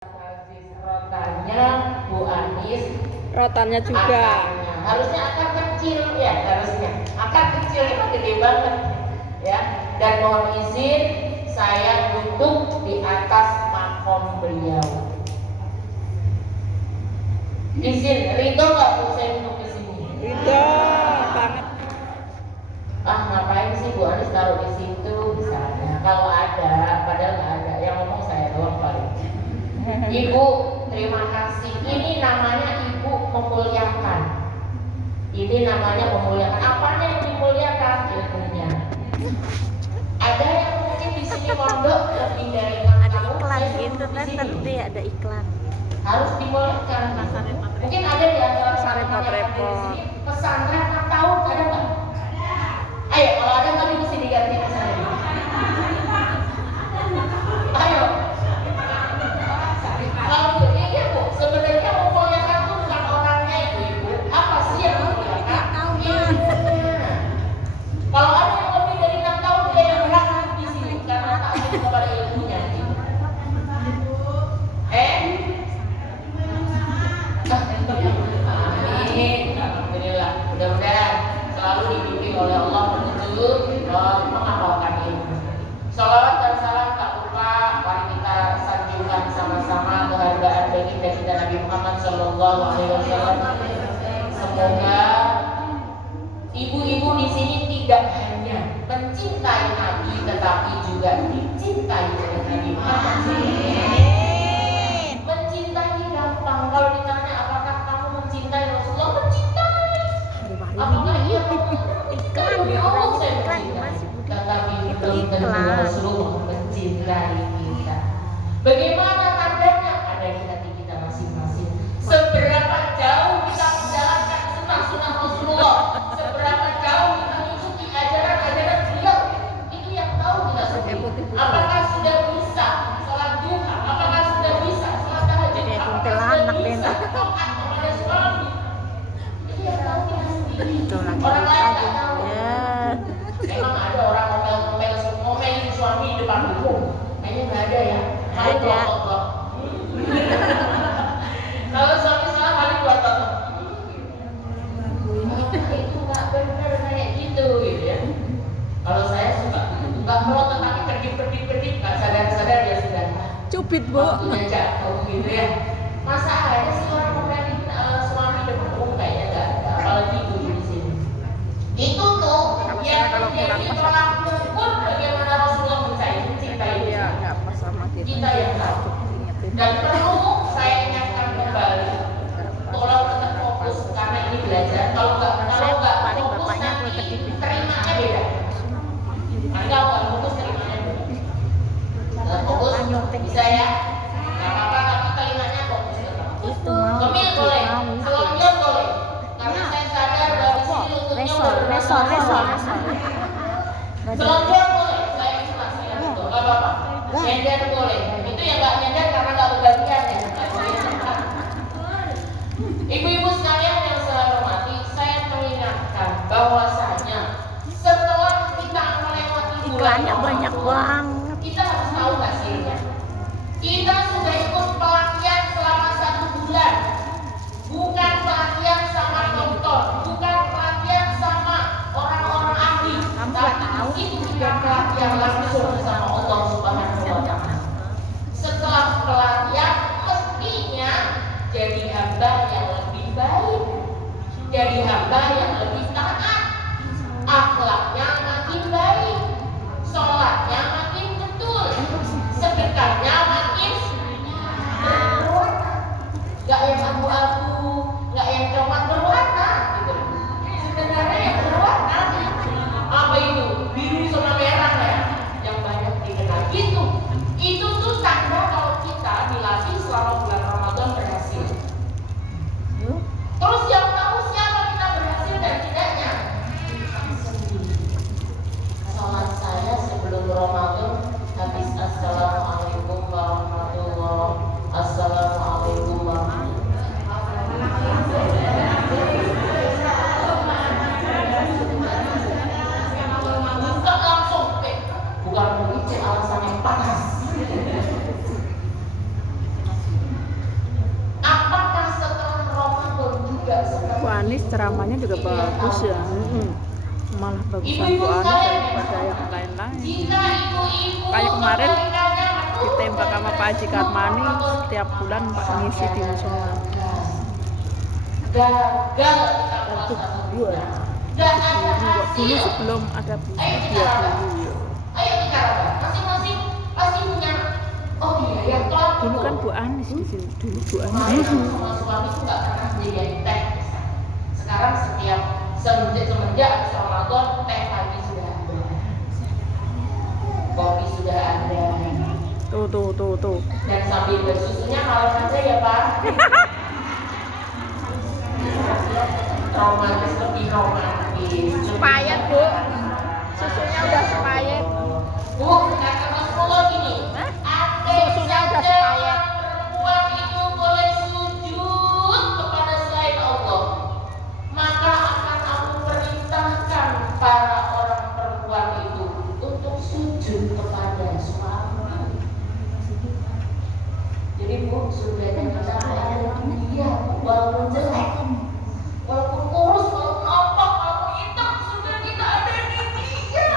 Aziz rotannya Bu Anis, rotannya juga akarnya. Harusnya akar kecil ya, harusnya akar kecil itu gede banget ya. Dan mohon izin saya duduk di atas makom beliau. Izin, Ridho nggak Bu saya duduk di sini? Ridho banget. Ngapain sih Bu Anis taruh di situ misalnya? Kalau ada, padahal nggak ada. Yang ngomong saya doang paling. Ibu, terima kasih. Ini namanya Ibu memuliakan. Ini namanya memuliakan. Apanya yang dimuliakan? Ilmunya. Ada yang mungkin di sini mondok lebih dari 6 ada tahun. iklan Saya gitu duduk kan di sini. tadi ada iklan Harus dimuliakan. Mungkin ada di antara Pesantren teman-teman yang ada di repot. sini pesantren 6 tahun ada nggak? Ayo, kalau ada kami di sini ganti pesantren. Ayo. Kalau iya Bu, sebenarnya memuliakan itu bukan orangnya Ibu. Apa sih yang memuliakan? Ilmunya. Kalau ada yang lebih dari 6 tahun dia yang berhak di sini karena takut kepada ilmunya. Amin. Alhamdulillah. Mudah-mudahan selalu dibimbing oleh Allah menuju mengamalkan ilmu. Salawat dan salam tak lupa mari kita sanjungkan sama-sama kehargaan baginda kita Nabi Muhammad Sallallahu Alaihi Wasallam. Semoga ibu-ibu di sini tidak hanya mencintai Nabi, tetapi juga dicintai oleh Nabi Muhammad. Mencintai gampang. Kalau ditanya apakah kamu mencintai Rasulullah, mencintai. Apakah ia iklan demi Allah saya mencintai, tetapi belum tentu Rasulullah mencintai kita. Bagaimana tandanya? Ada di hati kita masing-masing. Seberapa jauh kita menjalankan sunnah-sunnah Rasulullah, seberapa jauh kita mengikuti ajaran-ajaran beliau, itu yang tahu kita sendiri. Apakah sudah bisa sholat duha? Apakah sudah bisa sholat tahajud? Apakah sudah bisa taat kepada suami? Itu yang tahu kita sendiri. Orang lain nggak tahu. Memang ada orang ngomelin suami di depan umum. Kayaknya nggak ada ya. Ada. Kalau suami salah paling buat itu nggak benar kayak gitu ya. Kalau saya suka nggak melotot tapi kedip nggak sadar ya sudah. Cubit Bu. Waktunya jatuh gitu ya. Masa ada sih orang ngomelin suami depan umum? Kayaknya nggak ada. Apalagi ibu di sini. Itu tuh yang menjadi tolak ukur bagaimana Rasulullah mencintai Iya, nggak pas sama kita yang tahu. Dan perlu saya ingatkan kembali, tolong tetap fokus karena ini belajar. Kalau nggak fokus nanti terimanya beda. Kalau nggak fokus terimanya beda. Tetap fokus bisa ya. Nggak apa-apa tapi terimanya fokus tetap. itu Kemil boleh, selonjor boleh. Karena saya sadar dari sini lututnya resor Selonjor boleh, saya ikhlas ya, betul, nggak apa-apa. Nyender boleh, itu yang nggak nyender karena nggak kebagian ya. Ibu-ibu sekalian yang saya hormati, saya mengingatkan bahwasanya setelah kita melewati bulan iklannya banyak banget. kita harus tahu hasilnya. Kita sudah ikut pelatihan selama 1 bulan, bukan pelatihan sama dokter, bukan pelatihan sama orang-orang ahli, tapi itu kita pelatihan langsung sama Allah Subhanahu wa Ta'ala. Anis ceramahnya juga bagus ya. Malah bagusan Bu Anis daripada yang lain-lain. Kayak kemarin ditembak sama Pak Haji Karmani, setiap bulan Pak ngisi di musola. Gagal Waktu dulu sebelum ada Bu dia dulu ya. Ayo kita masing-masing pasti punya. Oh iya yang kelompok. Dulu kan Bu Anis di sini. Dulu Bu Anis. Sama suami itu nggak pernah menjadi teh. Sekarang setiap semenjak Ramadan teh pagi sudah ada, kopi sudah ada. Tuh. Dan sambil bersusunya kalau aja ya Pak. Romantis lebih romantis. Payet Bu. Susunya udah sepayet. Bu, kata Mas Polo gini. Susunya udah sepayet. Perempuan itu boleh sujud kepada selain Allah, maka akan aku perintahkan para orang perempuan itu untuk sujud kepada suami. Jadi Bu, surganya kita ada dia, walaupun jelek, walaupun kurus, walaupun opak, walaupun hitam, surga kita ada di dia.